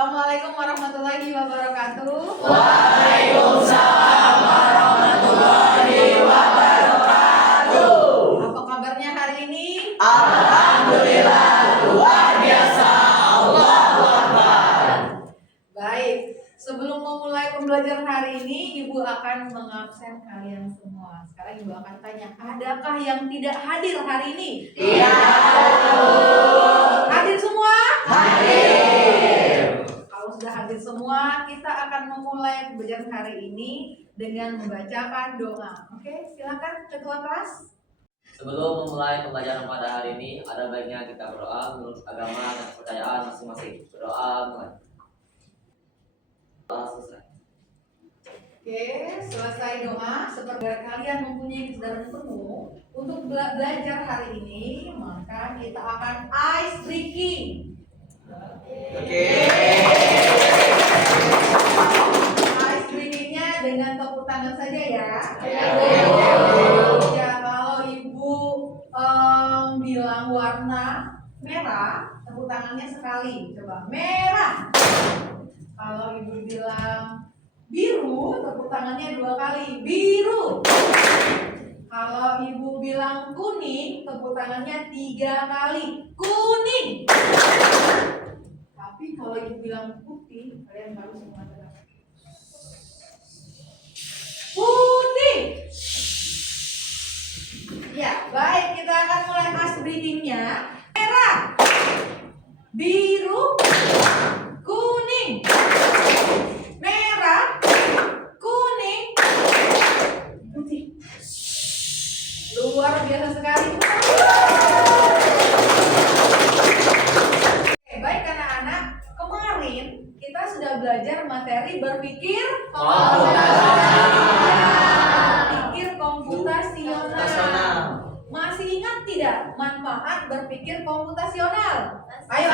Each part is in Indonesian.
Assalamualaikum warahmatullahi wabarakatuh. Waalaikumsalam warahmatullahi wabarakatuh. Apa kabarnya hari ini? Alhamdulillah, luar biasa. Allahu Akbar. Baik, sebelum memulai pembelajaran hari ini, Ibu akan mengabsen kalian semua. Sekarang Ibu akan tanya, adakah yang tidak hadir hari ini? Iya. Hadir semua? Hadir. Kalau sudah hadir semua, kita akan memulai pembelajaran hari ini dengan membacakan doa. Oke, silakan Ketua Kelas. Sebelum memulai pembelajaran pada hari ini, ada baiknya kita berdoa menurut agama dan kepercayaan masing-masing. Berdoa mulai. Selesai. Oke, selesai doa. Seperti kalian mempunyai kesadaran penuh untuk belajar hari ini, maka kita akan ice breaking. Oke. Ice breakingnya dengan tepuk tangan saja ya. Ya, kalau Ibu bilang warna merah, tepuk tangannya sekali. Coba merah. Kalau Ibu bilang biru, tepuk tangannya 2 kali. Biru. Kalau Ibu bilang kuning, tepuk tangannya 3 kali. Kuning. Tapi kalau Ibu bilang putih, kalian harus mengatakan putih. Ya, baik, kita akan mulai ice breaking-nya. Merah, biru, kuning. Merah, kuning, putih. Luar biasa sekali. Oke, baik anak-anak. Kemarin kita sudah belajar materi berpikir komputasional. Masih ingat tidak manfaat berpikir komputasional? Ayo.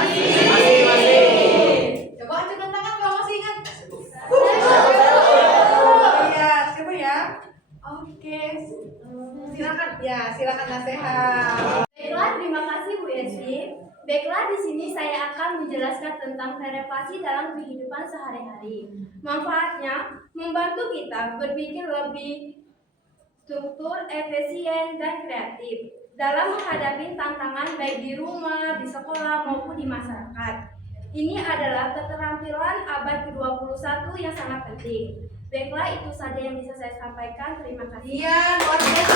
Coba acungkan tangan kalau masih ingat. Iya, coba ya. Oke. Silakan. Ya, silakan nasihat. Baiklah, terima kasih Bu Esri. Baiklah, di sini saya akan menjelaskan tentang derivasi dalam kehidupan sehari-hari. Manfaatnya membantu kita berpikir lebih struktur, efisien, dan kreatif dalam menghadapi tantangan baik di rumah, di sekolah, maupun di masyarakat. Ini adalah keterampilan abad ke-21 yang sangat penting. Baiklah, itu saja yang bisa saya sampaikan. Terima kasih. Iya, luar biasa.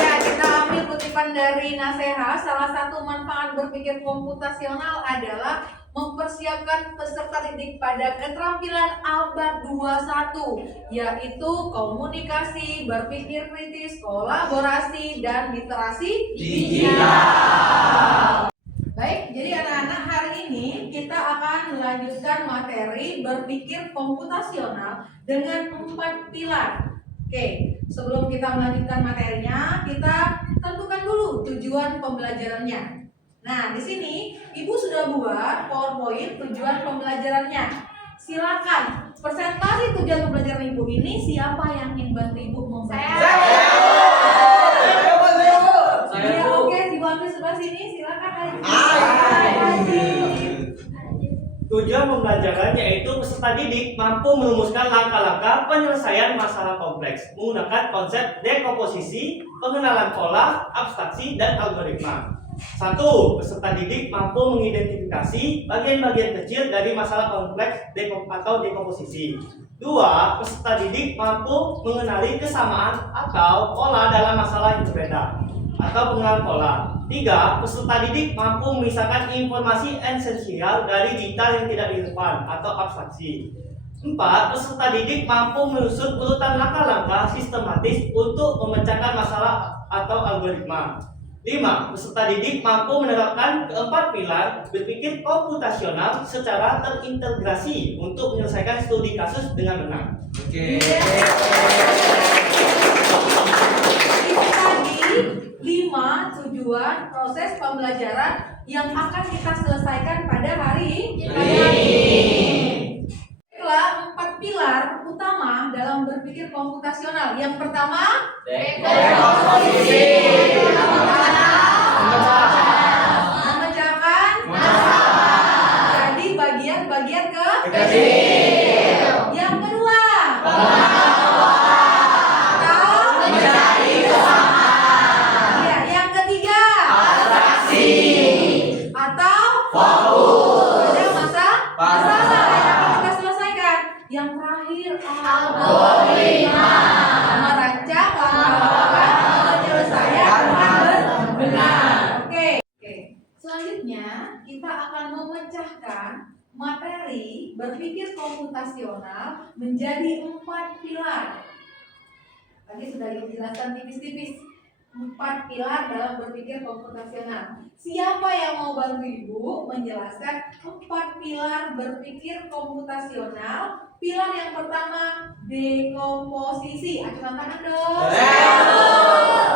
Ya, kita ambil kutipan dari nasihat. Salah satu manfaat berpikir komputasional adalah mempersiapkan peserta didik pada keterampilan abad 21, yaitu komunikasi, berpikir kritis, kolaborasi, dan literasi digital. Baik, jadi anak-anak, hari ini kita akan melanjutkan materi berpikir komputasional dengan 4 pilar. Oke, sebelum kita melanjutkan materinya, kita tentukan dulu tujuan pembelajarannya. Nah, di sini Ibu sudah buat PowerPoint tujuan pembelajarannya. Silakan, presentasi tujuan pembelajaran Ibu ini siapa yang ingin bantu Ibu membantu? Iya, oke, dibantu sebelah sini, silakan. Tujuan pembelajaran yaitu peserta didik mampu merumuskan langkah-langkah penyelesaian masalah kompleks menggunakan konsep dekomposisi, pengenalan pola, abstraksi, dan algoritma. 1. Peserta didik mampu mengidentifikasi bagian-bagian kecil dari masalah kompleks atau dekomposisi. 2. Peserta didik mampu mengenali kesamaan atau pola dalam masalah yang berbeda atau pengenalan pola. 3. Peserta didik mampu memisahkan informasi esensial dari detail yang tidak relevan atau abstraksi. 4. Peserta didik mampu menyusun urutan langkah-langkah sistematis untuk memecahkan masalah atau algoritma. 5. Peserta didik mampu menerapkan keempat pilar berpikir komputasional secara terintegrasi untuk menyelesaikan studi kasus dengan benar. Oke. Itu tadi 5 tujuan proses pembelajaran yang akan kita selesaikan pada hari ini. Itulah 4 pilar utama dalam berpikir komputasional. Yang pertama, Dekomposisi. memecahkan masalah. memecahkan materi berpikir komputasional menjadi 4 pilar. Tadi sudah dijelaskan tipis-tipis. 4 pilar dalam berpikir komputasional. Siapa yang mau bantu Ibu menjelaskan 4 pilar berpikir komputasional? Pilar yang pertama, dekomposisi. Acungkan tangan dong.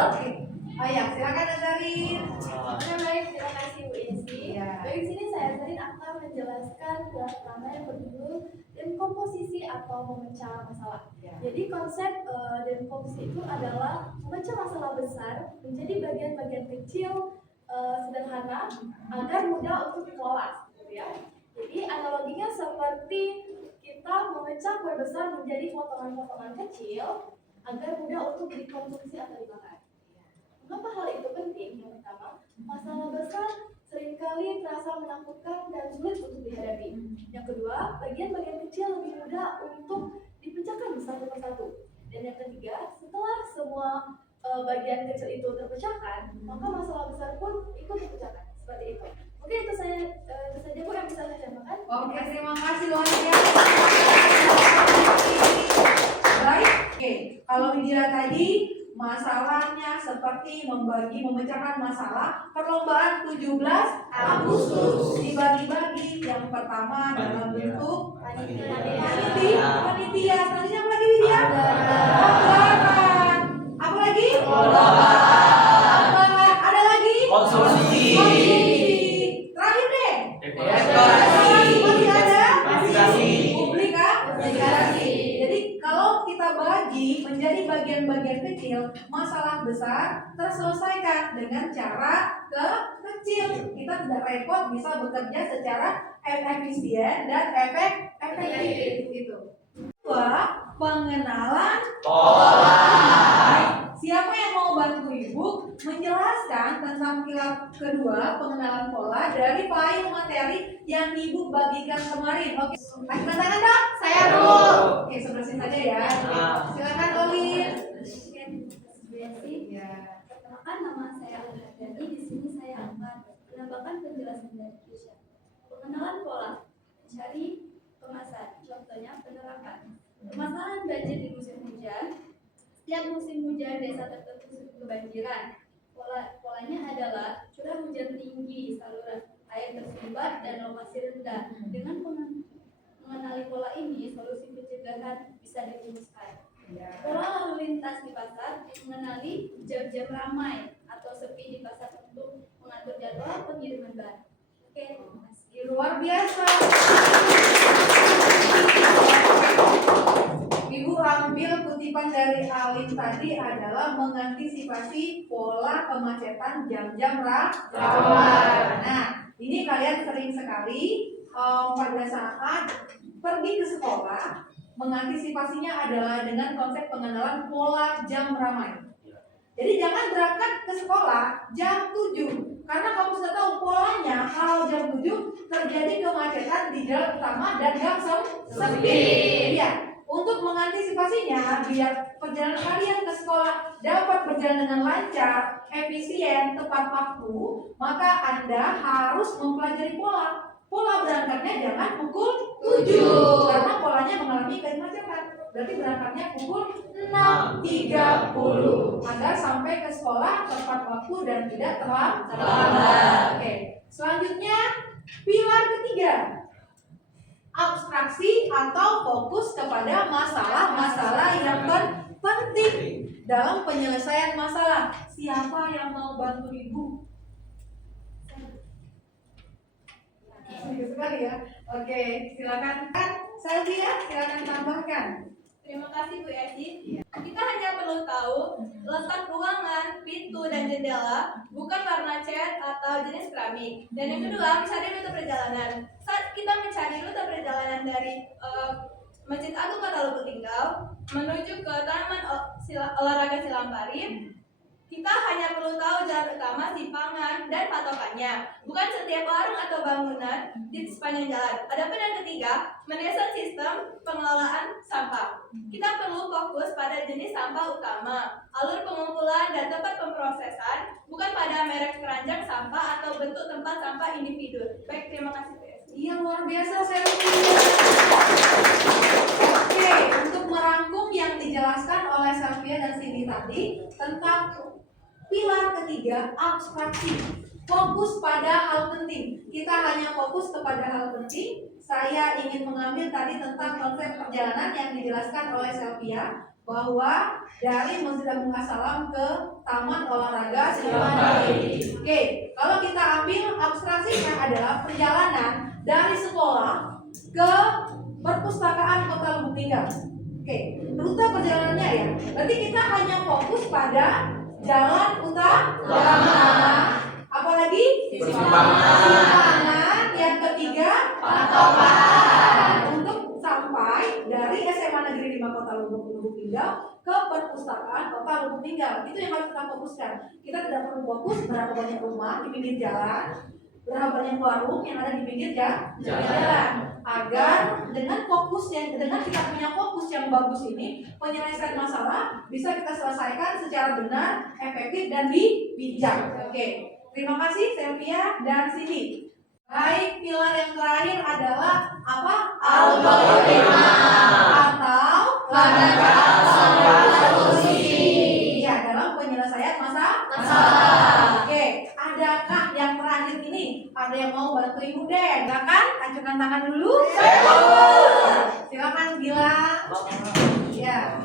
Oke. Oh ya, silakan Nazarin. Oke, baik, terima kasih Bu Esi. Iya. Baik, di sini saya Zarin akan menjelaskan pilar pertama yang berjudul dekomposisi atau memecah masalah. Ya. Jadi konsep dekomposisi itu adalah memecah masalah besar menjadi bagian-bagian kecil sederhana agar mudah untuk dikelola, gitu ya. Jadi analoginya seperti kita memecah kue besar menjadi potongan-potongan kecil agar mudah untuk dikonsumsi atau dimakan. Mengapa hal itu penting? Yang pertama, masalah besar seringkali terasa menakutkan dan sulit untuk dihadapi. Yang kedua, bagian-bagian kecil lebih mudah untuk dipecahkan satu persatu. Dan yang ketiga, setelah semua bagian kecil itu terpecahkan, maka masalah besar pun ikut terpecahkan. Seperti itu. Mungkin itu saja Bu yang bisa saya sampaikan. Oke, terima kasih luar biasa. Baik, oke. Kalau Widya tadi masalahnya seperti memecahkan masalah, perlombaan 17 Agustus dibagi-bagi. Yang pertama dalam bentuk panitia. Selanjutnya apa lagi Widya? Lombakan. Apa lagi? Lombakan. Ada lagi? Konsumsi. Terakhir deh. Dekorasi. Masih ada? Publikasi. Publikasi. Jadi kalau kita bagi menjadi bagian-bagian kecil, masalah besar terselesaikan dengan cara kecil. Kita tidak repot, bisa bekerja secara efisien dan efektif. Itu. Kedua, pengenalan pola. Siapa yang mau bantu Ibu menjelaskan tentang pilar kedua, pengenalan pola dari file materi yang Ibu bagikan kemarin? Oke, angkat tangan dong. Saya dulu. Oke, sebelah sini saja ya. Silakan Olin. Bu Esi. Ya. Perkenalkan, nama saya Alhadani. Di sini saya akan menambahkan penjelasan dari Kisha. Pengenalan pola, mencari kemasan. Contohnya penerapan. Permasalahan banjir di musim hujan. Setiap musim hujan desa tertentu kebanjiran. Polanya adalah curah hujan tinggi, saluran air tersumbat dan lokasi rendah. Dengan mengenali pola ini, solusi pencegahan bisa dirumuskan. Pola lalu lintas di pasar, mengenali jam-jam ramai atau sepi di pasar untuk mengatur jadwal pengiriman barang. Oke, terima kasih. Luar biasa. Ibu ambil kutipan dari Alin tadi adalah mengantisipasi pola kemacetan jam-jam rawan. Nah, ini kalian sering sekali pada saat pergi ke sekolah, mengantisipasinya adalah dengan konsep pengenalan pola jam ramai. Jadi jangan berangkat ke sekolah jam 7, karena kamu sudah tahu polanya kalau jam 7 terjadi kemacetan di jalan utama dan gang sepi. Ya, untuk mengantisipasinya biar perjalanan kalian ke sekolah dapat berjalan dengan lancar, efisien, tepat waktu, maka Anda harus mempelajari pola. Pola berangkatnya jangan pukul 7 karena polanya mengalami kemacetan. Berarti berangkatnya pukul 6.30 agar sampai ke sekolah tepat waktu dan tidak terlambat. Oke. Selanjutnya pilar ketiga, abstraksi atau fokus kepada masalah-masalah yang penting dalam penyelesaian masalah. Siapa yang mau bantu Ibu? Sedikit sekali ya. Oke, silakan Selvia, silakan tambahkan. Terima kasih Bu Esi. Kita hanya perlu tahu letak ruangan, pintu, dan jendela, bukan warna cat atau jenis keramik. Dan yang kedua, mencari rute perjalanan. Saat kita mencari rute perjalanan dari Masjid Agung Kota Lubuk Linggau menuju ke Taman Olahraga Silampari, kita hanya perlu tahu jalan utama, simpangan, dan patokannya, bukan setiap warung atau bangunan di sepanjang jalan. Adapun yang ketiga, mendesain sistem pengelolaan sampah. Kita perlu fokus pada jenis sampah utama, alur pengumpulan dan tempat pemrosesan, bukan pada merek keranjang sampah atau bentuk tempat sampah individu. Baik, terima kasih Bu Esi. Iya, luar biasa saya. Oke, untuk merangkum yang dijelaskan oleh Sylvia dan Cindy tadi tentang pilar ketiga, abstraksi. Fokus pada hal penting. Kita hanya fokus kepada hal penting. Saya ingin mengambil tadi tentang konsep perjalanan yang dijelaskan oleh Sylvia, bahwa dari Masjid Agung As-Salam ke Taman Olahraga Silamari. Oke, kalau kita ambil abstraksinya adalah perjalanan dari sekolah ke perpustakaan Kota Lubuk Linggau. Oke, rute perjalanannya ya. Berarti kita hanya fokus pada jalan utama. Apalagi simpangan. Yang ketiga patokan. Untuk sampai dari SMA Negeri 5 Kota Lubuk Linggau ke perpustakaan Kota Lubuk Linggau. Itu yang harus kita fokuskan. Kita tidak perlu fokus berapa banyak rumah di pinggir jalan, berapa banyak warung yang ada di pinggir jalan. Agar dengan kita punya fokus yang bagus ini, penyelesaian masalah bisa kita selesaikan secara benar, efektif dan bijak. Oke. Terima kasih Sylvia dan Cindy. Baik, pilar yang terakhir adalah apa? Algoritma atau solusi. Ya, dalam penyelesaian masalah. Oke, adakah yang terakhir ini? Ada yang mau bantu Ibu deh? Silakan, ajukan tangan dulu. Silakan bilang. Ya.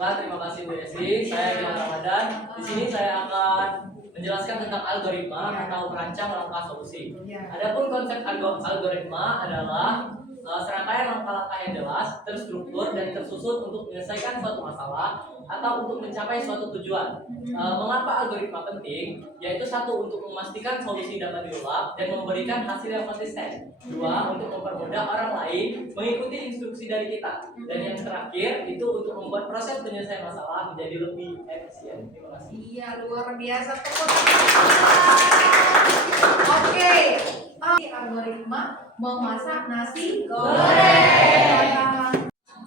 Terima kasih Bu Esi. Saya Gilang Ramadan. Di sini saya akan menjelaskan tentang algoritma atau merancang langkah solusi. Adapun konsep algoritma adalah serangkaian langkah-langkah yang jelas, terstruktur dan tersusun untuk menyelesaikan suatu masalah atau untuk mencapai suatu tujuan. Mengapa algoritma penting? Yaitu satu, untuk memastikan solusi dapat diulap dan memberikan hasil yang konsisten. Dua, untuk mempermudah orang lain mengikuti instruksi dari kita. Dan yang terakhir itu untuk membuat proses penyelesaian masalah menjadi lebih efisien. Terima kasih. Iya, luar biasa. Oke. Algoritma memasak nasi goreng.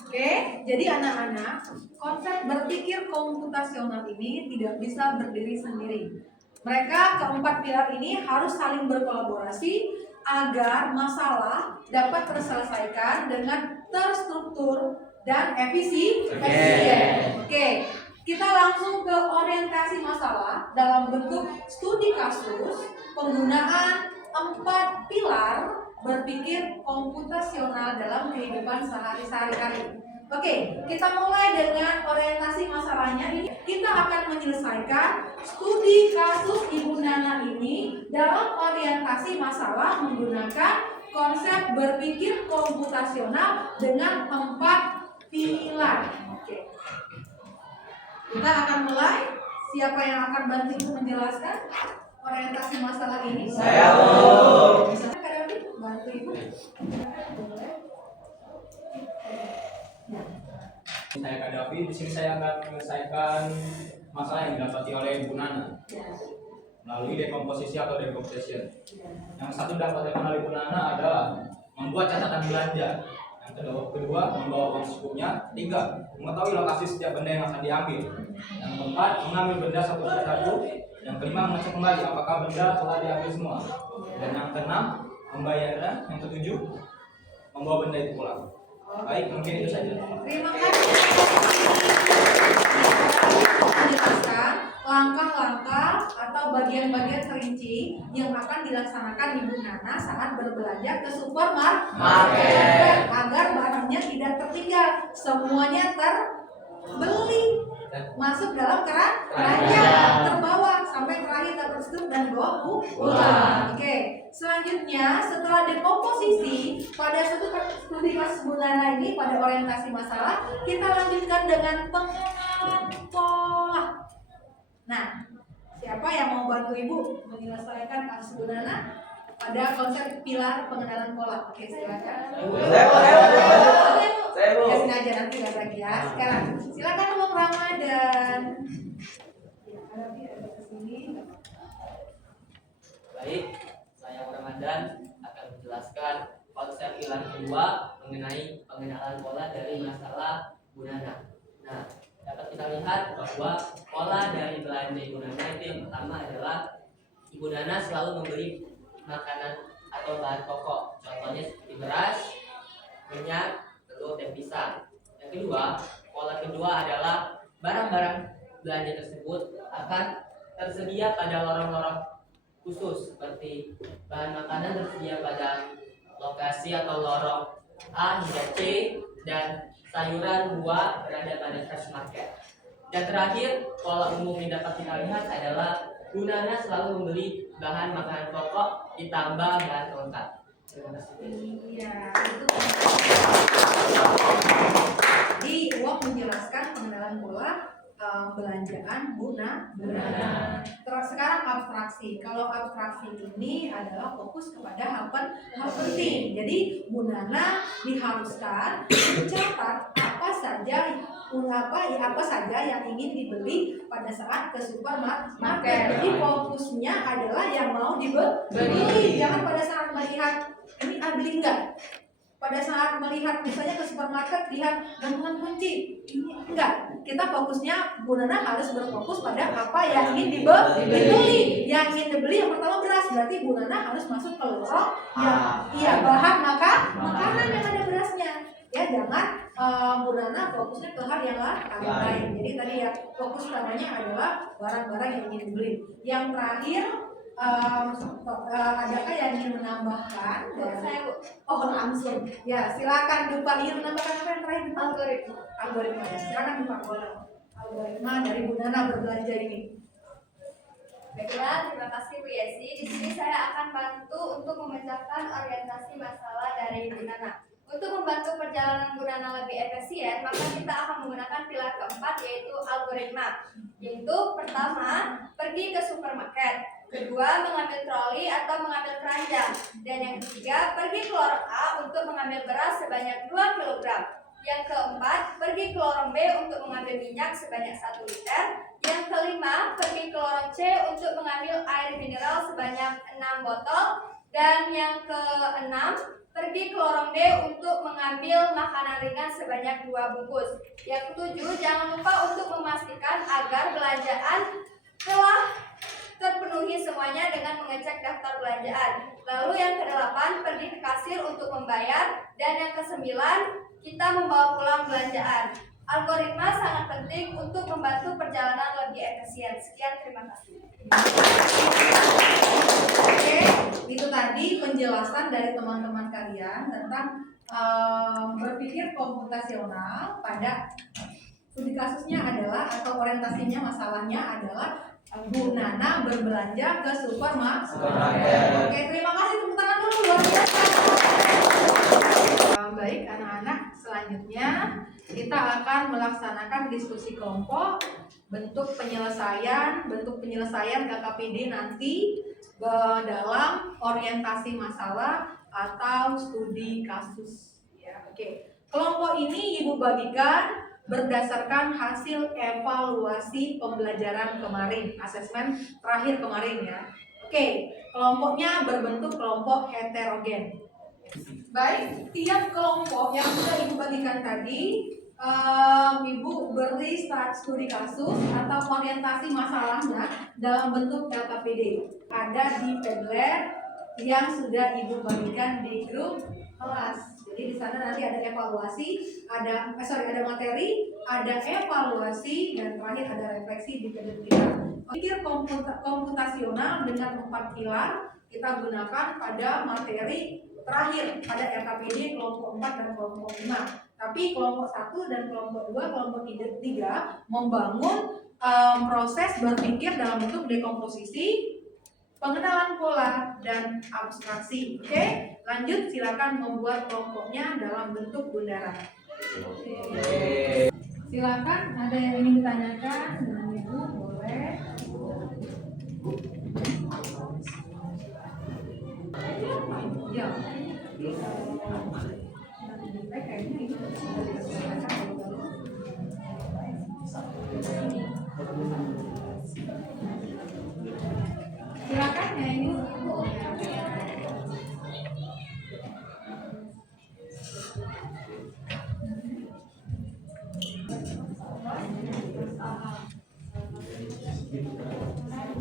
Oke, jadi anak-anak, konsep berpikir komputasional ini tidak bisa berdiri sendiri. Mereka keempat pilar ini harus saling berkolaborasi agar masalah dapat terselesaikan dengan terstruktur dan efisien. Oke, kita langsung ke orientasi masalah dalam bentuk studi kasus penggunaan 4 pilar berpikir komputasional dalam kehidupan sehari-hari. Oke, kita mulai dengan orientasi masalahnya. Ini kita akan menyelesaikan studi kasus Ibu Nana ini dalam orientasi masalah menggunakan konsep berpikir komputasional dengan 4 pilar. Oke. Kita akan mulai. Siapa yang akan bantu Ibu menjelaskan orientasi masalah ini? Saya, Bu. Bisa bantu Ibu. Saya Kak Davi, di sini saya akan menyelesaikan masalah yang didapati oleh Ibu Nana melalui dekomposisi atau decomposition. Yang satu dapat dilakukan oleh Ibu Nana adalah membuat catatan belanja. Yang kedua membawa uang secukupnya. Tiga, mengetahui lokasi setiap benda yang akan diambil. Yang keempat, mengambil benda satu persatu. Yang kelima, mengecek kembali apakah benda telah diambil semua. Dan yang keenam, membayarnya. Yang ketujuh, membawa benda itu pulang. Baik, mungkin itu saja. Terima kasih. Menjelaskan langkah-langkah atau bagian-bagian perinci yang akan dilaksanakan Ibu Nana saat berbelanja ke supermarket agar barangnya tidak tertinggal, semuanya terbeli, masuk dalam keranjang, terbawa sampai terakhir terstruktur dan dibawa pulang. Oke, selanjutnya setelah dekomposisi pada studi kasus Bu Nana ini pada orientasi masalah, kita lanjutkan dengan pengenalan pola. Nah, siapa yang mau bantu Ibu menyelesaikan kasus Bu Nana pada konsep pilar pengenalan pola? Oke, silakan. Saya, Bu. Ya, sini aja nanti nggak lagi ya. Sekarang silakan Bung Ramadan. Ya, ada kesini. Baik, saya Ramadan akan menjelaskan konsep pilar kedua mengenai pengenalan pola dari masalah Bu Nana. Nah, dapat kita lihat bahwa pola dari belanja Ibu Nana itu yang pertama adalah Ibu Nana selalu membeli makanan atau bahan pokok. Contohnya seperti beras, minyak, telur, dan pisang. Yang kedua, pola kedua adalah barang-barang belanja tersebut akan tersedia pada lorong-lorong khusus seperti bahan makanan tersedia pada lokasi atau lorong A hingga C, dan sayuran buah berada pada fresh market. Dan terakhir, pola umum yang dapat kita lihat adalah Bunana selalu membeli bahan makanan pokok ditambah bahan pelengkap. Terima kasih. Iya, itu. Jadi uang menjelaskan pengenalan pola belanjaan Bunana. Terus sekarang abstraksi. Kalau abstraksi ini adalah fokus kepada hal penting. Jadi Bunana diharuskan mencatat apa saja yang ingin dibeli pada saat ke supermarket. Jadi fokusnya adalah yang mau dibeli. Jangan pada saat melihat ini beli enggak. Pada saat melihat misalnya ke supermarket lihat gantungan kunci, ini enggak. Kita fokusnya Bunana harus berfokus pada apa yang ingin dibeli. Yang ingin dibeli yang pertama beras, berarti Bunana harus masuk ke lorong yang bahan makanan yang ada berasnya. Ya jangan Bunana fokusnya ke hal yang lain. Jadi tadi ya fokus utamanya adalah barang-barang yang ingin dibeli. Yang terakhir adakah yang ingin menambahkan? Saya Bu. Oh langsung. Ya silakan Dupa ingin menambahkan apa yang terakhir? Algoritma ya. Silakan Dupa. Algoritma dari Bunana berbelanja ini. Baiklah, terima kasih Bu Yesi. Di sini saya akan bantu untuk memecahkan orientasi masalah dari Bunana. Untuk membantu perjalanan Bunana lebih efisien, maka kita akan menggunakan pilar keempat yaitu algoritma. Yaitu pertama, pergi ke supermarket. Kedua, mengambil troli atau mengambil keranjang. Dan yang ketiga, pergi ke lorong A untuk mengambil beras sebanyak 2 kg. Yang keempat, pergi ke lorong B untuk mengambil minyak sebanyak 1 liter. Yang kelima, pergi ke lorong C untuk mengambil air mineral sebanyak 6 botol. Dan yang keenam, pergi ke lorong D untuk mengambil makanan ringan sebanyak 2 bungkus. Yang ketujuh, jangan lupa untuk memastikan agar belanjaan telah terpenuhi semuanya dengan mengecek daftar belanjaan. Lalu yang kedelapan, pergi ke kasir untuk membayar. Dan yang kesembilan, kita membawa pulang belanjaan. Algoritma sangat penting untuk membantu perjalanan lebih efisien. Sekian, terima kasih. Oke, itu tadi penjelasan dari teman-teman kalian tentang berpikir komputasional pada studi kasusnya adalah atau orientasinya masalahnya adalah Bunana berbelanja ke supermarket. Oke, terima kasih, tepuk tangan dulu luar biasa. Baik anak-anak, selanjutnya kita akan melaksanakan diskusi kelompok bentuk penyelesaian KKPD nanti dalam orientasi masalah atau studi kasus. Ya, oke. Kelompok ini Ibu bagikan berdasarkan hasil evaluasi pembelajaran kemarin, asesmen terakhir kemarin ya. Oke, kelompoknya berbentuk kelompok heterogen. Baik, tiap kelompok yang sudah Ibu bagikan tadi, Ibu beri studi kasus atau orientasi masalahnya dalam bentuk KKPD. Ada di Padlet yang sudah Ibu bagikan di grup kelas. Jadi di sana nanti ada evaluasi, ada materi, ada evaluasi, dan terakhir ada refleksi di Padlet kita. Pikir komputasional dengan 4 pilar kita gunakan pada materi terakhir pada RKPD kelompok 4 dan kelompok 5. Tapi kelompok 1 dan kelompok 2, kelompok 3 membangun proses berpikir dalam bentuk dekomposisi, pengenalan pola, dan abstraksi. Oke, lanjut silakan membuat kelompoknya dalam bentuk bundaran. Silakan, ada yang ingin ditanyakan dengan Ibu, boleh. Ya. Kayaknya ini silakan ya ini.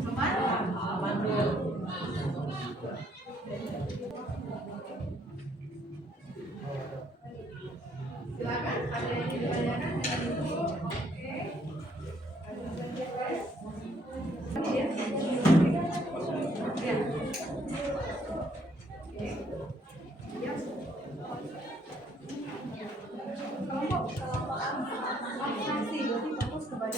Aman? Aman. Silakan, ada yang ditanyakan? Oke. Ya. Ya. Oke. Ya. Kelompok abstraksi, berarti fokus kepada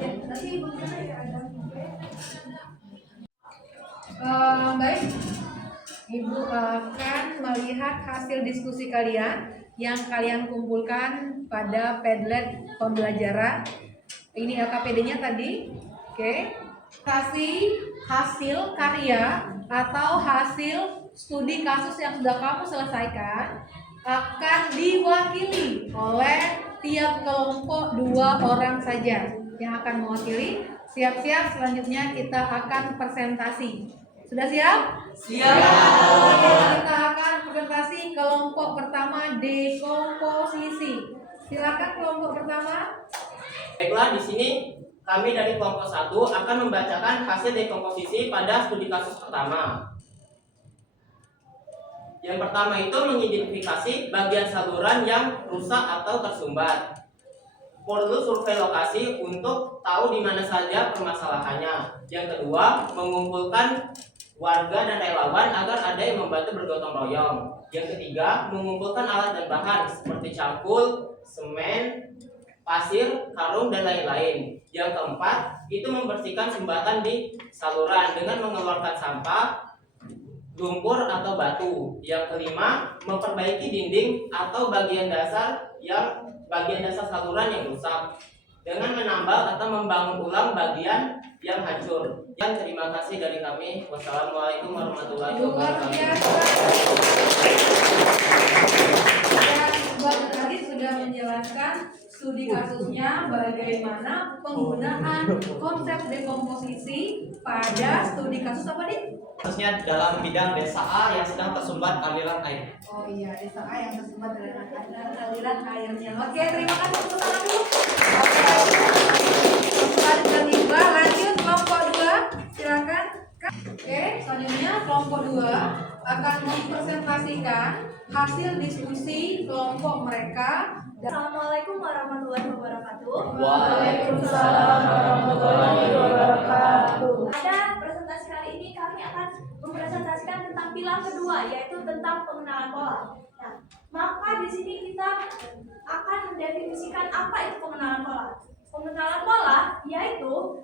ya, nanti Ibu Nana ya ada. Baik, Ibu akan melihat hasil diskusi kalian yang kalian kumpulkan pada Padlet pembelajaran. Ini LKPD-nya tadi. Oke. Kasih hasil karya atau hasil studi kasus yang sudah kamu selesaikan akan diwakili oleh tiap kelompok 2 orang saja yang akan mewakili. Siap-siap, selanjutnya kita akan presentasi. Sudah siap? Siap. Kita akan presentasi kelompok pertama, dekomposisi. Silakan kelompok pertama. Baiklah, di sini kami dari kelompok 1 akan membacakan hasil dekomposisi pada studi kasus pertama. Yang pertama itu mengidentifikasi bagian saluran yang rusak atau tersumbat. Perlu survei lokasi untuk tahu di mana saja permasalahannya. Yang kedua, mengumpulkan warga dan relawan agar ada yang membantu bergotong royong. Yang ketiga, mengumpulkan alat dan bahan seperti cangkul, semen, pasir, karung, dan lain-lain. Yang keempat, itu membersihkan sumbatan di saluran dengan mengeluarkan sampah, lumpur atau batu. Yang kelima, memperbaiki dinding atau bagian dasar saluran yang rusak dengan menambal atau membangun ulang bagian yang hancur. Dan terima kasih dari kami. Wassalamualaikum warahmatullahi Luar wabarakatuh. biasa. Bang tadi sudah menjelaskan studi kasusnya bagaimana penggunaan konsep dekomposisi pada studi kasus apa nih? Khususnya dalam bidang desa A yang sedang tersumbat aliran air. Oh iya, desa A yang tersumbat dengan aliran airnya. Oke, terima kasih untuk tangan dulu. Oke. Kelompok lanjut kelompok 2. Silakan. Oke, selanjutnya kelompok 2 akan mempresentasikan hasil diskusi kelompok mereka. Assalamualaikum warahmatullahi wabarakatuh. Waalaikumsalam warahmatullahi wabarakatuh. Pada presentasi kali ini kami akan mempresentasikan tentang pilar kedua, yaitu tentang pengenalan pola. Nah, maka di sini kita akan mendefinisikan apa itu pengenalan pola. Pengenalan pola yaitu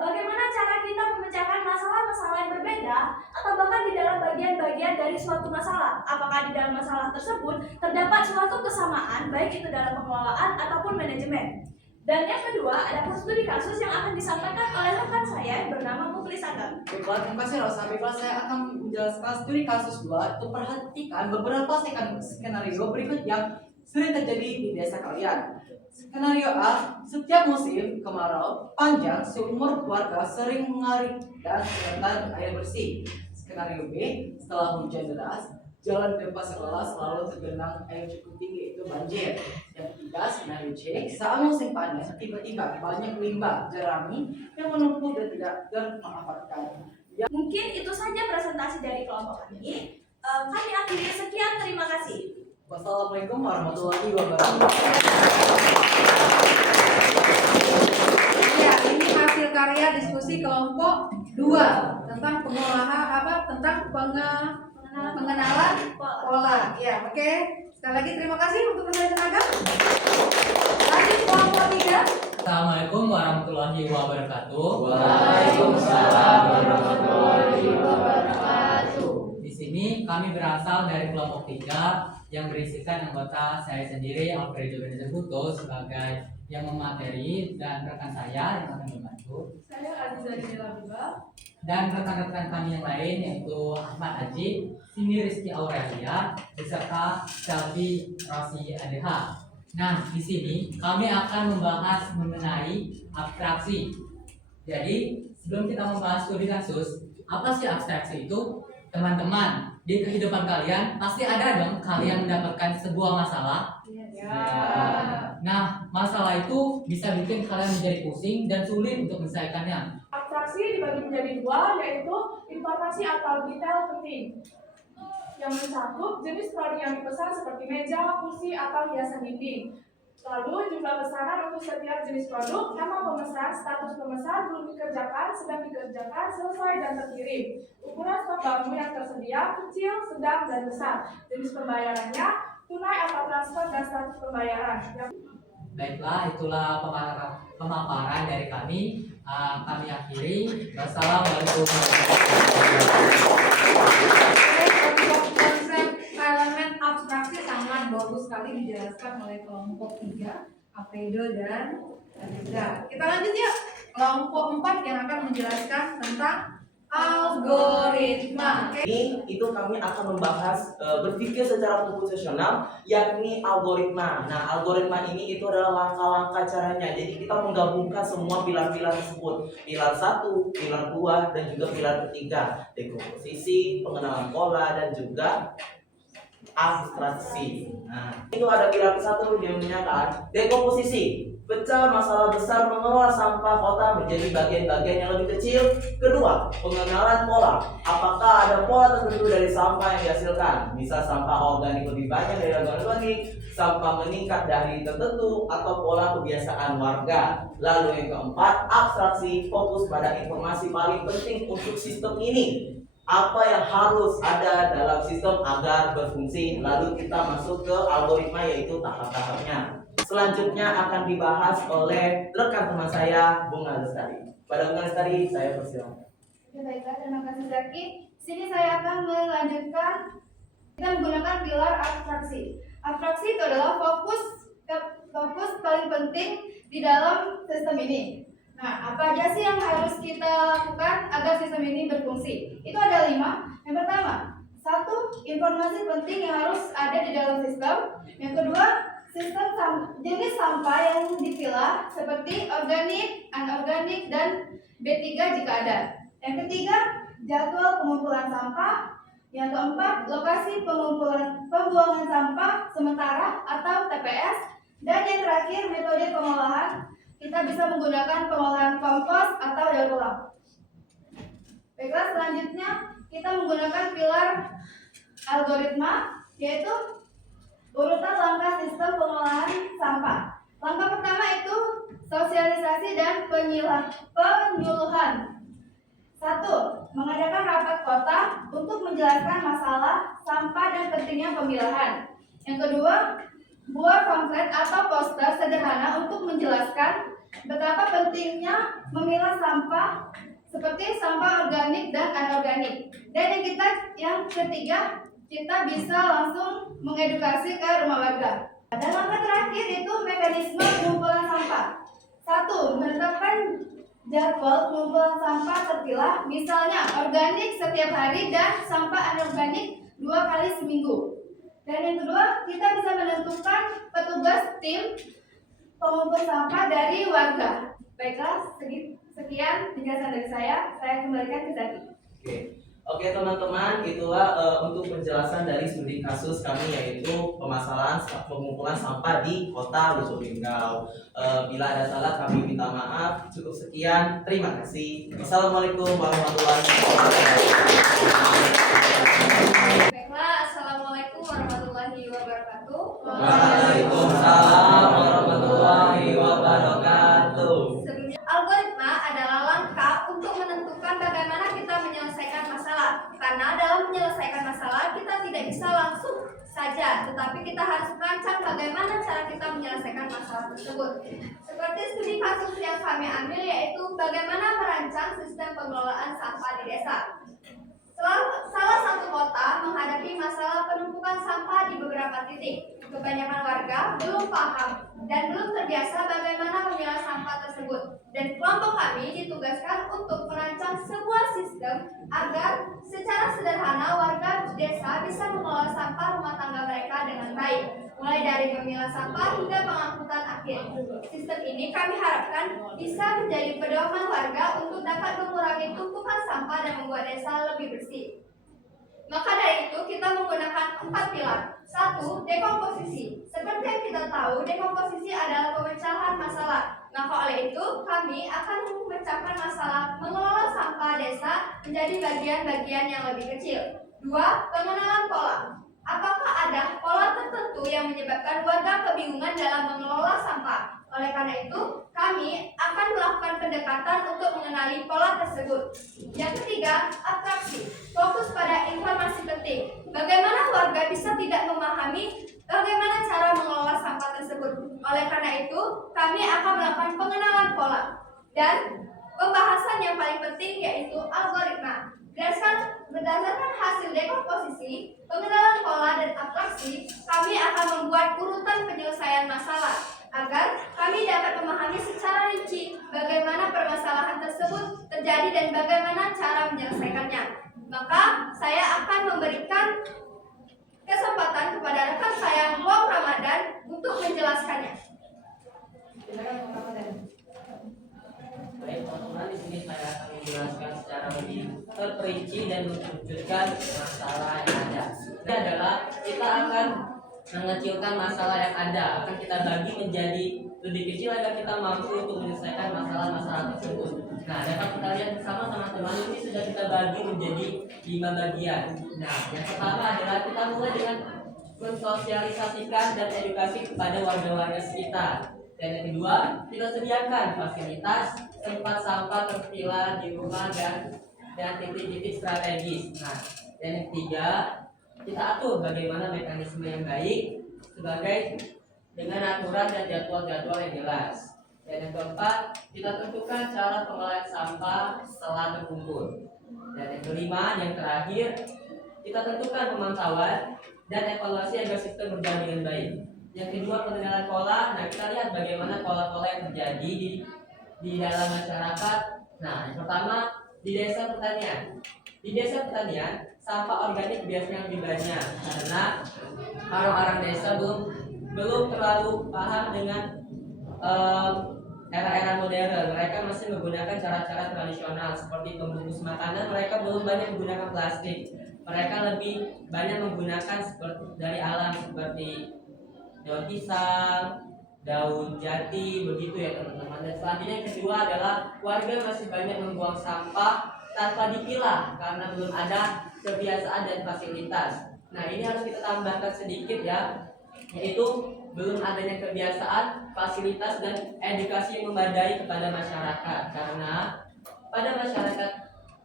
bagaimana cara kita memecahkan masalah-masalah yang berbeda atau bahkan di dalam bagian-bagian dari suatu masalah. Apakah di dalam masalah tersebut terdapat suatu kesamaan baik itu dalam pengelolaan ataupun manajemen. Dan yang kedua ada studi kasus yang akan disampaikan oleh rekan saya yang bernama Muklis Agam. Baiklah, terima kasih Rosa. Baiklah, saya akan menjelaskan studi kasus 2. Itu perhatikan beberapa skenario berikut yang sering terjadi di desa kalian. Skenario A, setiap musim kemarau panjang seumur keluarga sering mengalir dan kesulitan air bersih. Skenario B, setelah hujan deras, jalan di depan sekolah selalu tergenang air cukup tinggi, itu banjir. Yang ketiga, skenario C, saat musim panas tiba-tiba banyak limbah jerami yang menumpuk dan tidak termanfaatkan. Mungkin itu saja presentasi dari kelompok kami. Kami akhiri sekian, terima kasih. Wassalamualaikum warahmatullahi wabarakatuh. Ya, ini hasil karya diskusi kelompok 2 tentang pengenalan pola. Ya, oke. Sekali lagi terima kasih untuk rekan tenaga. Lanjut kelompok 3. Assalamualaikum warahmatullahi wabarakatuh. Waalaikumsalam warahmatullahi wabarakatuh. Di sini kami berasal dari kelompok 3 yang berisikan anggota saya sendiri Alfredo Benedict Puto sebagai yang memateri dan rekan saya yang akan membantu. Saya Aziza Dinila Beba. Dan rekan-rekan kami yang lain yaitu Ahmad Aji, Cindy Rizky Aurelia, beserta Selvi Rosi ADH. Nah, di sini kami akan membahas mengenai abstraksi. Jadi, sebelum kita membahas studi kasus, apa sih abstraksi itu? Teman-teman, di kehidupan kalian pasti ada dong kalian mendapatkan sebuah masalah. Nah, masalah itu bisa bikin kalian menjadi pusing dan sulit untuk menyelesaikannya. Abstraksi dibagi menjadi dua, yaitu informasi atau detail penting yang mencakup jenis produk yang dipesan seperti meja, kursi, atau hiasan dinding. Lalu jumlah pesanan untuk setiap jenis produk, nama pemesan, status pemesan, belum dikerjakan, sedang dikerjakan, selesai, dan terkirim. Ukuran stok bambu yang tersedia, kecil, sedang, dan besar. Jenis pembayarannya, tunai atau transfer, dan status pembayaran. Baiklah, itulah pemaparan dari kami. Kami akhiri. Wassalamualaikum warahmatullahi wabarakatuh. Untuk konsep elemen abstraksi sangat bagus sekali dijelaskan oleh kelompok 3, Alfredo dan Reza. Kita lanjut ya, kelompok 4 yang akan menjelaskan tentang algoritma. Oke. Ini itu kami akan membahas berpikir secara komputasional, yakni algoritma. Nah, algoritma ini itu adalah langkah-langkah caranya. Jadi kita menggabungkan semua pilar-pilar tersebut, pilar 1, pilar 2, dan juga pilar ketiga, dekomposisi, pengenalan pola, dan juga abstraksi. Nah, itu ada pilar ke-1 dia menyatakan dekomposisi, pecah masalah besar mengelola sampah kota menjadi bagian-bagian yang lebih kecil. Kedua, pengenalan pola. Apakah ada pola tertentu dari sampah yang dihasilkan? Bisa sampah organik lebih banyak dari organik, sampah meningkat dari tertentu, atau pola kebiasaan warga. Lalu yang keempat, abstraksi, fokus pada informasi paling penting untuk sistem ini. Apa yang harus ada dalam sistem agar berfungsi. Lalu kita masuk ke algoritma, yaitu tahap-tahapnya. Selanjutnya akan dibahas oleh rekan teman saya, Bunga Lestari. Pada Bunga Lestari, saya persilakan. Ya, baiklah, terima kasih Zaki. Sini saya akan melanjutkan. Kita menggunakan pilar abstraksi. Abstraksi itu adalah fokus paling penting di dalam sistem ini. Nah, apa aja sih yang harus kita lakukan agar sistem ini berfungsi? Itu ada 5. Yang pertama, 1, informasi penting yang harus ada di dalam sistem. Yang kedua, jenis sampah yang dipilah seperti organik, anorganik, dan B3 jika ada. Yang ketiga, jadwal pengumpulan sampah. Yang keempat, lokasi pembuangan sampah sementara atau TPS. Dan yang terakhir, metode pengolahan. Kita bisa menggunakan pengolahan kompos atau daur ulang. Baiklah, selanjutnya kita menggunakan pilar algoritma, yaitu urutan langkah sistem pengolahan sampah. Langkah pertama itu sosialisasi dan penyuluhan. 1. Mengadakan rapat kota untuk menjelaskan masalah sampah dan pentingnya pemilahan. Yang kedua, buat pamflet atau poster sederhana untuk menjelaskan betapa pentingnya memilah sampah seperti sampah organik dan anorganik. Dan yang ketiga, kita bisa langsung mengedukasi ke rumah warga. Dan langkah terakhir itu mekanisme pengumpulan sampah. 1. Menetapkan jadwal pengumpulan sampah terpilah, misalnya organik setiap hari dan sampah anorganik 2 kali seminggu. Dan yang kedua, kita bisa menentukan petugas tim pengumpul sampah dari warga. Baiklah, sekian penjelasan dari saya kembalikan ke Zaki. Oke teman-teman, itulah untuk penjelasan dari studi kasus kami, yaitu permasalahan pengumpulan sampah di Kota Lubuk Linggau. Bila ada salah kami minta maaf. Cukup sekian, terima kasih. Assalamualaikum warahmatullahi wabarakatuh. Baiklah, assalamualaikum warahmatullahi wabarakatuh. Waalaikumsalam warahmatullahi wabarakatuh. Algoritma adalah langkah untuk menentukan bagaimana kita menyelesaikan masalah. Karena dalam menyelesaikan masalah kita tidak bisa langsung saja, tetapi kita harus merancang bagaimana cara kita menyelesaikan masalah tersebut. Seperti studi kasus yang kami ambil, yaitu bagaimana merancang sistem pengelolaan sampah di desa. Salah satu kota menghadapi masalah penumpukan sampah di beberapa titik. Kebanyakan warga belum paham dan belum terbiasa bagaimana memilah sampah tersebut. Dan kelompok kami ditugaskan untuk merancang sebuah sistem agar secara sederhana warga desa bisa mengelola sampah rumah tangga mereka dengan baik, mulai dari memilah sampah hingga pengangkutan akhir. Sistem ini kami harapkan bisa menjadi pedoman warga untuk dapat mengurangi tumpukan sampah dan membuat desa lebih bersih. Maka dari itu kita menggunakan 4 pilar. 1. Dekomposisi. Seperti yang kita tahu, dekomposisi adalah Maka oleh itu, kami akan memecahkan masalah mengelola sampah desa menjadi bagian-bagian yang lebih kecil. 2. Pengenalan pola. Apakah ada pola tertentu yang menyebabkan warga kebingungan dalam mengelola sampah? Oleh karena itu, kami akan melakukan pendekatan untuk mengenali pola tersebut. Yang ketiga, atraksi. Fokus pada informasi penting. Bagaimana warga bisa tidak memahami bagaimana cara mengelola sampah tersebut. Oleh karena itu, kami akan melakukan pengenalan pola. Dan pembahasan yang paling penting yaitu algoritma. Berdasarkan hasil dekomposisi, pengenalan pola dan atraksi, kami akan membuat urutan penyelesaian masalah agar kami dapat memahami secara rinci bagaimana permasalahan tersebut terjadi dan bagaimana cara menyelesaikannya. Maka saya akan memberikan kesempatan kepada rekan saya Wow Ramadan untuk menjelaskannya. Silakan Wow Ramadan. Baik teman-teman, di sini saya akan menjelaskan secara lebih terperinci dan menunjukkan masalah yang ada. Ini adalah kita akan mengecilkan masalah yang ada, akan kita bagi menjadi lebih kecil agar kita mampu untuk menyelesaikan masalah-masalah tersebut. Nah, dapat kita lihat bersama teman-teman, ini sudah kita bagi menjadi 5 bagian. Nah, yang pertama adalah kita mulai dengan mensosialisasikan dan edukasi kepada warga-warga sekitar. Dan yang kedua, kita sediakan fasilitas tempat sampah terpilah di rumah dan titik-titik strategis. Nah, dan yang ketiga, kita atur bagaimana mekanisme yang baik sebagai dengan aturan dan jadwal-jadwal yang jelas. Dan yang keempat, kita tentukan cara pengolahan sampah setelah terkumpul. Dan yang kelima, yang terakhir, kita tentukan pemantauan dan evaluasi agar sistem berjalan dengan baik. Yang kedua, pengenalan pola. Nah, kita lihat bagaimana pola-pola yang terjadi di dalam masyarakat. Nah, yang pertama di desa pertanian. Di desa pertanian, sampah organik biasanya lebih banyak karena orang-orang desa belum terlalu paham dengan era-era modern. Mereka masih menggunakan cara-cara tradisional seperti pembungkus makanan. Mereka belum banyak menggunakan plastik. Mereka lebih banyak menggunakan seperti dari alam seperti daun pisang, daun jati, begitu ya teman-teman. Dan selanjutnya yang kedua adalah warga masih banyak membuang sampah tanpa dipilah karena belum ada kebiasaan dan fasilitas. Nah, ini harus kita tambahkan sedikit ya, yaitu belum adanya kebiasaan, fasilitas dan edukasi yang memadai kepada masyarakat. Karena pada masyarakat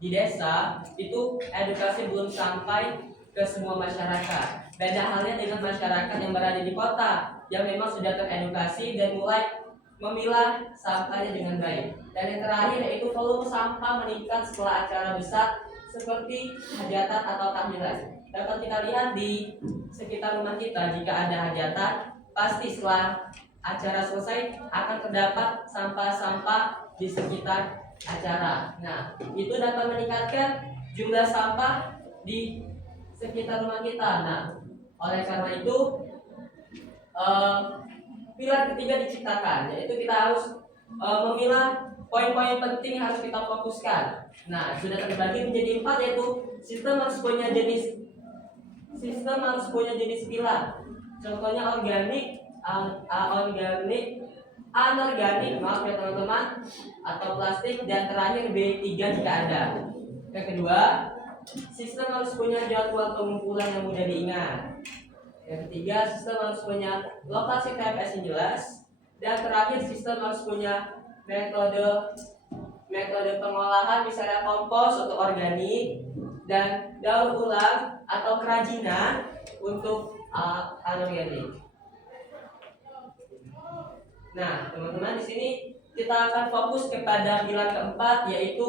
di desa itu edukasi belum sampai ke semua masyarakat. Beda halnya dengan masyarakat yang berada di kota yang memang sudah teredukasi dan mulai memilah sampahnya dengan baik. Dan yang terakhir yaitu volume sampah meningkat setelah acara besar seperti hajatan atau tahlilan. Dapat kita lihat di sekitar rumah kita, jika ada hajatan, pasti setelah acara selesai akan terdapat sampah-sampah di sekitar acara. Nah, itu dapat meningkatkan jumlah sampah di sekitar rumah kita. Nah, oleh karena itu pilar ketiga diciptakan, yaitu kita harus memilah poin-poin penting yang harus kita fokuskan. Nah, sudah terbagi menjadi 4, yaitu sistem harus punya jenis pilar. Contohnya organik, anorganik, maaf ya teman-teman, atau plastik, dan terakhir B3 jika ada. Yang kedua, sistem harus punya jadwal pengumpulan yang mudah diingat. Yang ketiga, sistem harus punya lokasi TPS yang jelas. Dan terakhir, sistem harus punya metode pengolahan, misalnya kompos untuk organik dan daur ulang atau kerajinan untuk anorganik. Nah, teman-teman, di sini kita akan fokus kepada pilar keempat, yaitu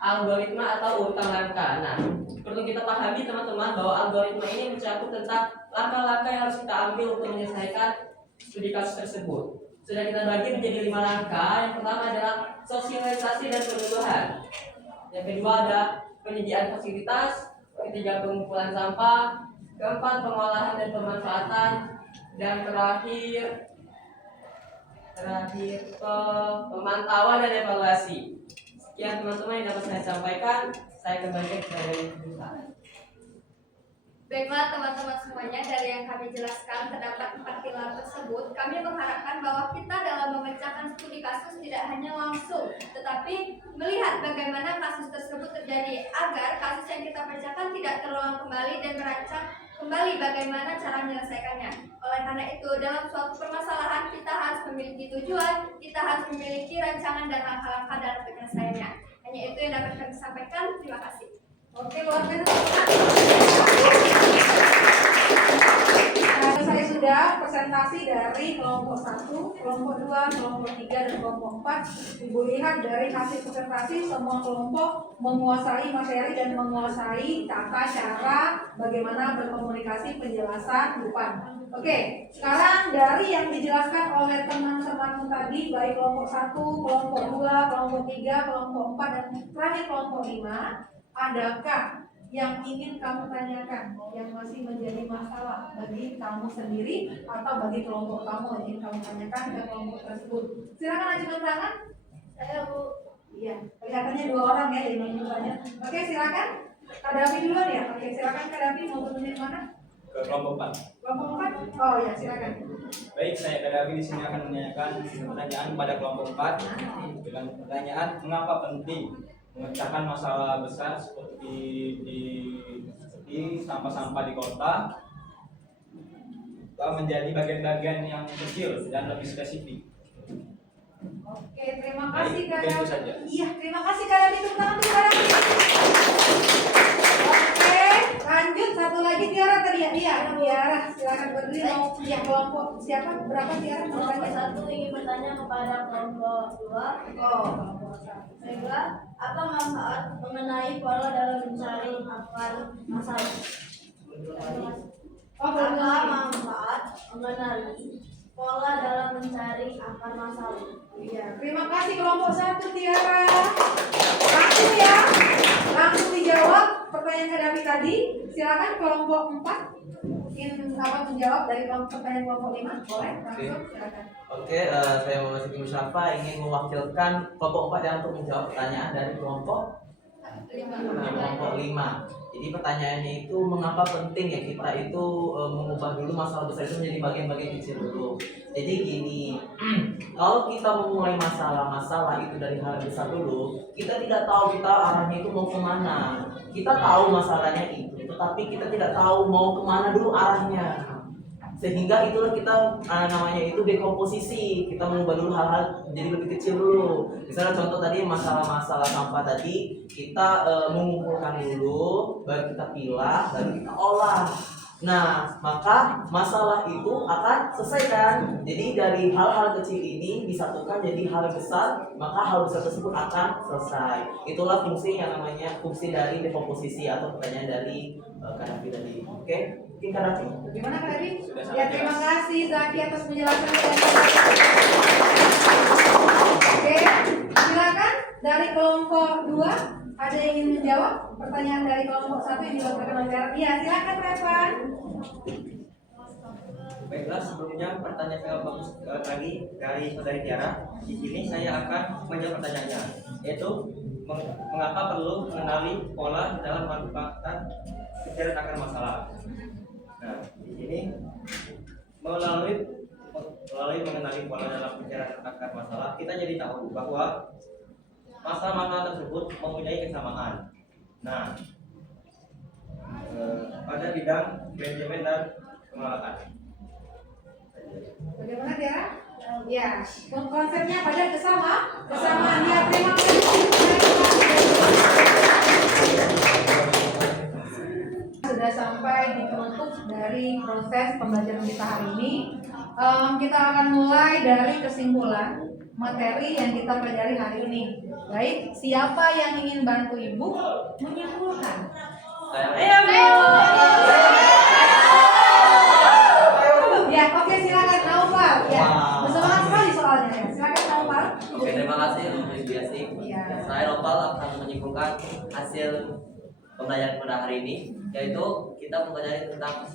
algoritma atau urutan langkah. Nah, perlu kita pahami teman-teman bahwa algoritma ini mencakup tentang langkah-langkah yang harus kita ambil untuk menyelesaikan studi kasus tersebut. Sudah kita bagi menjadi 5 langkah. Yang pertama adalah sosialisasi dan penyuluhan. Yang kedua ada penyediaan fasilitas. Ketiga, pengumpulan sampah. Keempat, pengolahan dan pemanfaatan. Dan terakhir pemantauan dan evaluasi. Sekian teman-teman yang dapat saya sampaikan. Saya kembali ke perusahaan. Baiklah teman-teman semuanya, dari yang kami jelaskan terdapat 4 pilar tersebut. Kami mengharapkan bahwa kita dalam memecahkan studi kasus kasus tidak hanya langsung, tetapi melihat bagaimana kasus tersebut terjadi agar kasus yang kita bacakan tidak terulang kembali dan merancang kembali bagaimana cara menyelesaikannya. Oleh karena itu, dalam suatu permasalahan kita harus memiliki tujuan, kita harus memiliki rancangan dan langkah-langkah dalam penyelesaiannya. Hanya itu yang dapat kami sampaikan. Terima kasih. Oke, luar biasa. Saya sudah presentasi dari kelompok 1, kelompok 2, kelompok 3, dan kelompok 4. Ibu lihat dari hasil presentasi semua kelompok menguasai materi dan menguasai tata cara bagaimana berkomunikasi penjelasan depan. Oke, sekarang dari yang dijelaskan oleh teman-temanmu tadi, baik kelompok 1, kelompok 2, kelompok 3, kelompok 4, dan terakhir kelompok 5, adakah yang ingin kamu tanyakan yang masih menjadi masalah bagi kamu sendiri atau bagi kelompok kamu yang ingin kamu tanyakan ke kelompok tersebut? Silakan ajukan tangan. Saya Bu. Iya, kelihatannya 2 orang ya yang ingin bertanya. Oke, silakan. Kak Davi duluan ya. Oke, silakan Kak Davi, mau bertanya mana? Ke kelompok 4. Kelompok 4? Oh ya, silakan. Baik, saya Kadafi di sini akan menanyakan pertanyaan pada kelompok 4 dengan pertanyaan mengapa penting memecahkan masalah besar seperti sampah-sampah di kota menjadi bagian-bagian yang kecil dan lebih spesifik. Oke, terima kasih Kak Baik, itu Davi. saja. Iya, terima kasih Kak Davi. Tepuk tangan dulu, Kak Davi. Oke, lanjut satu lagi Tiara tadi ya. Iya, Tiara, silakan berdiri. Mau ya kelompok siapa? Berapa Tiara? Kelompok 1 ingin bertanya kepada kelompok 2. Oh, Baiklah, apa manfaat mengenai pola dalam mencari akar masalah? Apa manfaat mengenai pola dalam mencari akar masalah? iya. Terima kasih kelompok 1 Tiara. Langsung ya, langsung dijawab pertanyaan Kak Davi tadi. Silakan kelompok 4 ingin menjawab dari pertanyaan kelompok 5. Boleh? Langsung silakan. Oke, saya Muhammad Siti Musyafa ingin mewakilkan kelompok 4 yang untuk menjawab pertanyaan dari kelompok 5. Jadi pertanyaannya itu mengapa penting ya kita itu mengubah dulu masalah besar itu menjadi bagian-bagian kecil dulu. Jadi gini, kalau kita memulai masalah-masalah itu dari hal besar dulu, kita tidak tahu kita arahnya itu mau kemana. Kita tahu masalahnya itu, tetapi kita tidak tahu mau kemana dulu arahnya. Sehingga itulah kita namanya itu dekomposisi. Kita mengubah dulu hal-hal jadi lebih kecil dulu. Misalnya contoh tadi masalah-masalah sampah tadi, kita mengumpulkan dulu, baru kita pilah, baru kita olah. Nah, maka masalah itu akan selesai kan? Jadi dari hal-hal kecil ini disatukan jadi hal besar, maka hal besar tersebut akan selesai. Itulah fungsi yang namanya fungsi dari dekomposisi atau pertanyaan dari Kadafi tadi. Oke, mungkin Kadafi. Bagaimana Kak Davi? Ya, terima kasih Zaki atas penjelasannya. Oke, silakan dari kelompok 2 ada yang ingin menjawab pertanyaan dari kelompok 1 yang dilakukan oleh Tiara. Iya, silakan Revan. Baiklah, sebelumnya pertanyaan yang bagus lagi dari saudari Tiara. Di sini saya akan menjawab pertanyaannya, yaitu mengapa perlu mengenali pola dalam manfaatan pencarian akar masalah. Nah, di sini melalui mengenali pola dalam pencarian akar masalah, kita jadi tahu bahwa masalah-masalah tersebut mempunyai kesamaan. Nah, pada bidang manajemen dan pengelolaan. Bagaimana Tiara? Ya, konsepnya pada kesamaan. Ya, terima kasih. Sudah sampai di penutup dari proses pembelajaran kita hari ini. Kita akan mulai dari kesimpulan materi yang kita pelajari hari ini. Baik, siapa yang ingin bantu Ibu menyimpulkan? Ya, oke, silakan Naufal. Ya, bersemangat sekali soalnya. Ya. Silakan Naufal. Oke, terima kasih untuk Biasi. Ya. Saya Naufal akan menyimpulkan hasil pembelajaran pada hari ini, yaitu kita mempelajari tentang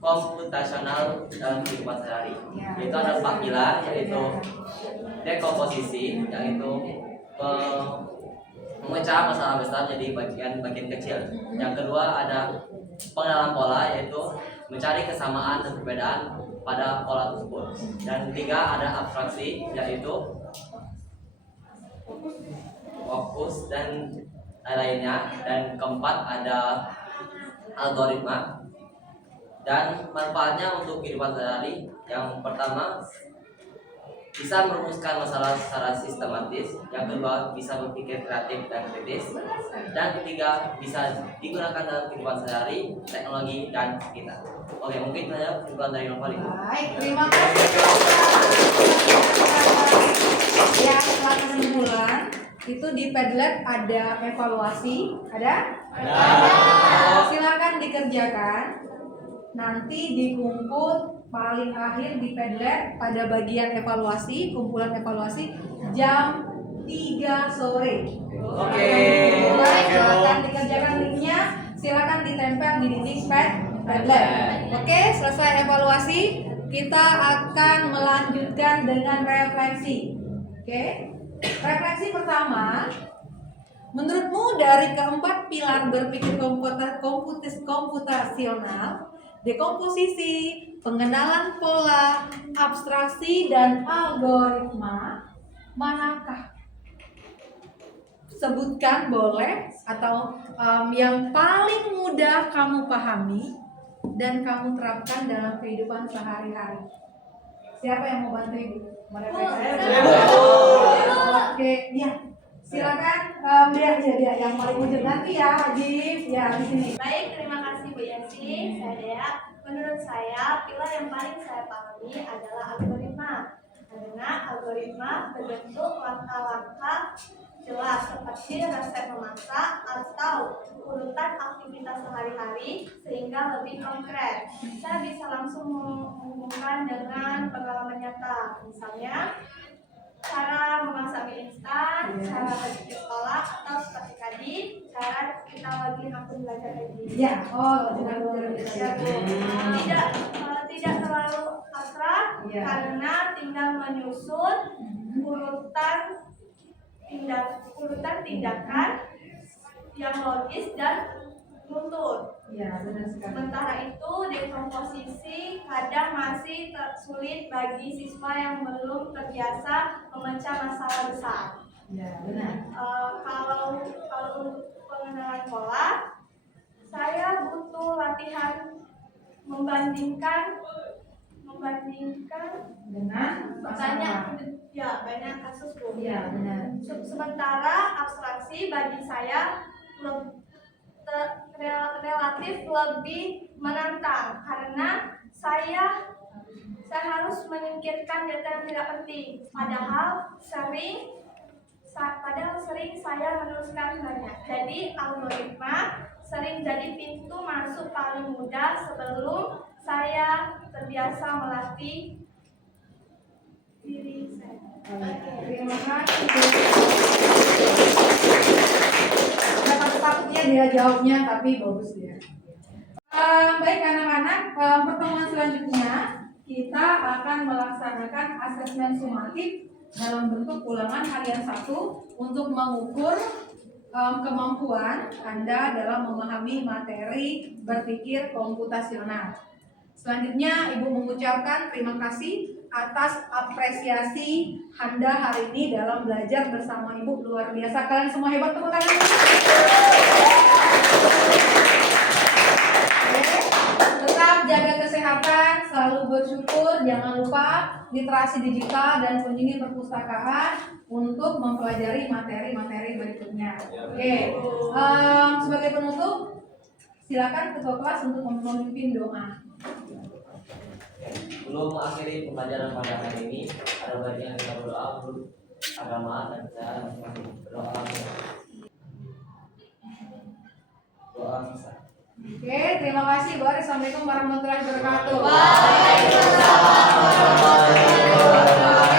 komputasional dalam kehidupan sehari. Yaitu ada 4 pilar, yaitu dekomposisi, yaitu memecah masalah besar jadi bagian-bagian kecil. Yang kedua ada pengenalan pola, yaitu mencari kesamaan dan perbedaan pada pola tersebut. Dan ketiga ada abstraksi, yaitu fokus dan lainnya. Dan keempat ada algoritma. Dan manfaatnya untuk kehidupan sehari-hari, yang pertama bisa merumuskan masalah secara sistematis, yang kedua bisa berpikir kreatif dan kritis, dan ketiga bisa digunakan dalam kehidupan sehari-hari, teknologi dan sekitar. Oke, mungkin saja kesimpulan dari Novali. Baik, terima kasih. Ya, setelah kesimpulan itu di Padlet ada evaluasi, ada? Silakan dikerjakan. Nanti dikumpul paling akhir di Padlet pada bagian evaluasi, kumpulan evaluasi jam 3 sore. Oke. Baik, silakan dikerjakan linknya, silakan ditempel di dinding Padlet. Oke, selesai evaluasi, kita akan melanjutkan dengan refleksi. Oke, refleksi pertama. Menurutmu dari keempat pilar berpikir komputasional, dekomposisi, pengenalan pola, abstraksi, dan algoritma, manakah? Sebutkan boleh, atau yang paling mudah kamu pahami dan kamu terapkan dalam kehidupan sehari-hari. Siapa yang mau bantu Ibu? Oke, ya. Silakan, dia yang paling ujung nanti ya, Haji. Ya, di sini. Baik, terima kasih Bu Yesi. Saya Dea. Menurut saya, pilar yang paling saya pahami adalah algoritma. Karena algoritma berbentuk langkah-langkah jelas seperti resep memasak atau urutan aktivitas sehari-hari sehingga lebih konkret. Saya bisa langsung menghubungkan dengan pengalaman nyata. Misalnya, cara memasak mie instan, cara belajar di sekolah, atau seperti tadi, cara kita login akun belajar haji. Ya, Tidak terlalu abstrak, karena tinggal menyusun urutan tindakan yang logis dan luntur. Ya, benar sekali. Sementara itu, dekomposisi kadang masih sulit bagi siswa yang belum terbiasa memecah masalah besar. Ya, benar. Kalau untuk pengenalan pola, saya butuh latihan membandingkan Dengan banyak kasus Bu. Ya, benar. Sementara abstraksi bagi saya relatif lebih menantang karena saya harus menyingkirkan data yang tidak penting. Padahal sering saya menuliskan banyak. Jadi algoritma sering jadi pintu masuk paling mudah sebelum saya terbiasa melatih diri saya. Terima kasih. Takutnya dia jawabnya, tapi bagus dia. Baik anak-anak, pertemuan selanjutnya kita akan melaksanakan asesmen sumatif dalam bentuk ulangan harian 1 untuk mengukur kemampuan Anda dalam memahami materi berpikir komputasional. Selanjutnya Ibu mengucapkan terima kasih atas apresiasi Anda hari ini dalam belajar bersama Ibu, luar biasa. Kalian semua hebat, tepuk tangan. Tetap jaga kesehatan, selalu bersyukur, jangan lupa literasi digital dan kunjungi perpustakaan untuk mempelajari materi-materi berikutnya. Oke, sebagai penutup, silakan ketua kelas untuk memimpin doa. Sebelum mengakhiri pembelajaran pada hari ini, ada baiknya kita berdoa untuk agama dan kita berdoa. Doa bisa. Oke, terima kasih. Assalamualaikum warahmatullahi wabarakatuh. Waalaikumsalam warahmatullahi wabarakatuh.